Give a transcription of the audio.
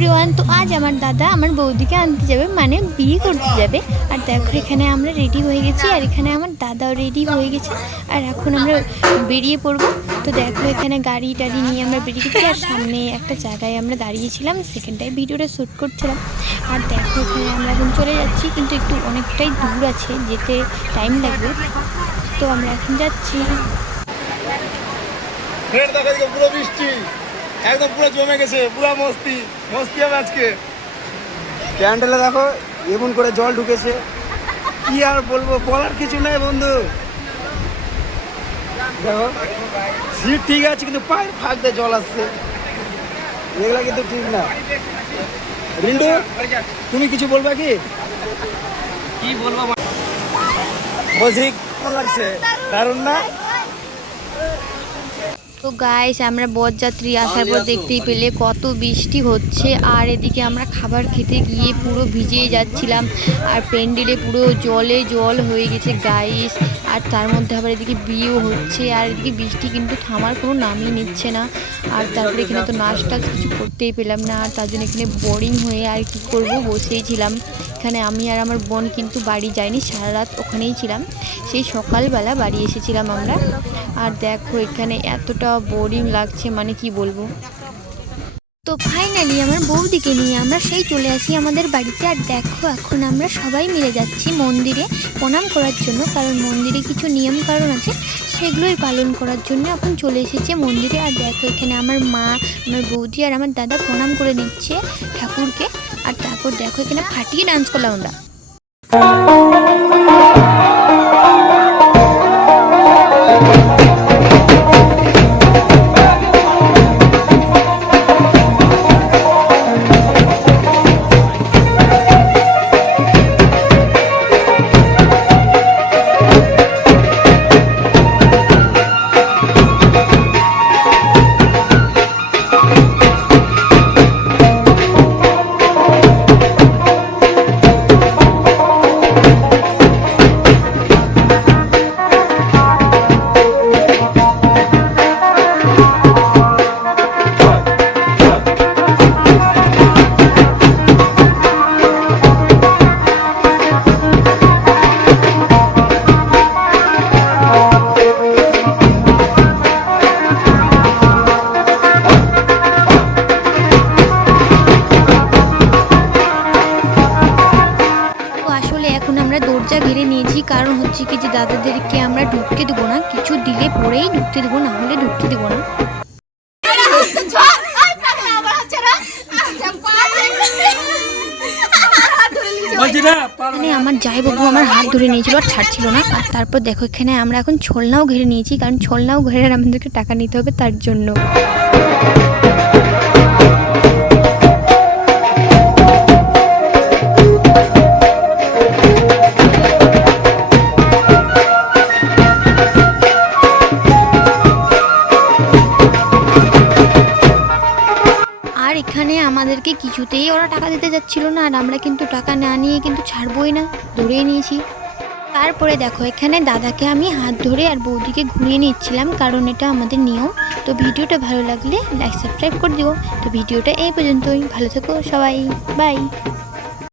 Everyone, তো আজ আমার দাদা আমার বৌদিকে আনতে যাবে, মানে বিয়ে করতে যাবে। আর দেখো এখানে আমরা রেডি হয়ে গেছি, আর এখানে আমার দাদাও রেডি হয়ে গেছে। আর এখন আমরা বেরিয়ে পড়বো। তো দেখো এখানে গাড়ি টাড়ি নিয়ে আমরা বেরিয়ে গেছি, আর সামনে একটা জায়গায় আমরা দাঁড়িয়েছিলাম, সেখানটায় ভিডিওটা শ্যুট করছিলাম। আর দেখো এখানে আমরা এখন চলে যাচ্ছি, কিন্তু একটু অনেকটাই দূর আছে, যেতে টাইম লাগবে। তো আমরা এখন যাচ্ছি। পুরো বৃষ্টি একদম পুরো জমে গেছে, পুরো মস্তি হবে আজকে। প্যান্ডেলে দেখো এমন করে জল ঢুকেছে, কি আর বলবো, বলার কিছু নাই বন্ধু। দেখো সিট ঠিক আছে, কিন্তু পায়ের ফাঁক দিয়ে জল আসছে, এগুলা কিন্তু ঠিক না। রিন্টু, তুমি কিছু বলবা কি বলবো? বলছি কেমন লাগছে? দারুণ না? তো গাইস, আমরা বরযাত্রী আসার পর দেখতেই পেলে কত বৃষ্টি হচ্ছে, আর এদিকে আমরা খাবার খেতে গিয়ে পুরো ভিজে যাচ্ছিলাম, আর প্যান্ডেলে পুরো জলে জল হয়ে গেছে গাইস। আর তার মধ্যে আবার এদিকে বিয়েও হচ্ছে, আর এদিকে বৃষ্টি কিন্তু থামার কোনো নামই নিচ্ছে না। আর তারপরে এখানে তো নাচ টাচ কিছু করতেই পেলাম না, আর তার জন্য এখানে বোরিং হয়ে আর কি করব, বসেই ছিলাম। এখানে আমি আর আমার বোন কিন্তু বাড়ি যাইনি, সারা রাত ওখানেই ছিলাম, সেই সকালবেলা বাড়ি এসেছিলাম আমরা। আর দেখো এখানে এতটা বোরিং লাগছে, মানে কি বলবো। তো ফাইনালি আমার বৌদিকে নিয়ে আমরা সেই চলে আসি আমাদের বাড়িতে। আর দেখো এখন আমরা সবাই মিলে যাচ্ছি মন্দিরে প্রণাম করার জন্য, কারণ মন্দিরে কিছু নিয়ম কারণ আছে, সেগুলোই পালন করার জন্য এখন চলে এসেছে মন্দিরে। আর দেখো এখানে আমার মা, আমার বৌদি আর আমার দাদা প্রণাম করে নিচ্ছে ঠাকুরকে। আর তারপর দেখো এখানে ফাটিয়ে ডান্স করলাম আমরা। দরজা ঘিরে নিয়েছি, কারণ হচ্ছে কি যে দাদাদেরকে আমরা ঢুকতে দেবো না, কিছু দিলে পরেই ঢুকতে দেবো, না হলে ঢুকতে দেবো না। আমার যাই বাবু আমার হাত ধরে নিয়েছিল আর ছাড়ছিল না। আর তারপর দেখো এখানে আমরা এখন ছোলনাও ঘিরে নিয়েছি, কারণ ছোলনাও ঘিরে আমাদেরকে টাকা নিতে হবে তার জন্য। এখানে আমাদেরকে কিছুতেই ওরা টাকা দিতে যাচ্ছিল না, আর আমরা কিন্তু টাকা না নিয়ে কিন্তু ছাড়বই না, ধরেই নিয়েছি। তারপরে দেখো এখানে দাদাকে আমি হাত ধরে আর বৌদিকে ঘুরিয়ে নিচ্ছিলাম, কারণ এটা আমাদের নিয়ম। তো ভিডিওটা ভালো লাগলে লাইক সাবস্ক্রাইব করে দিও। তো ভিডিওটা এই পর্যন্তই, ভালো থেকো সবাই, বাই।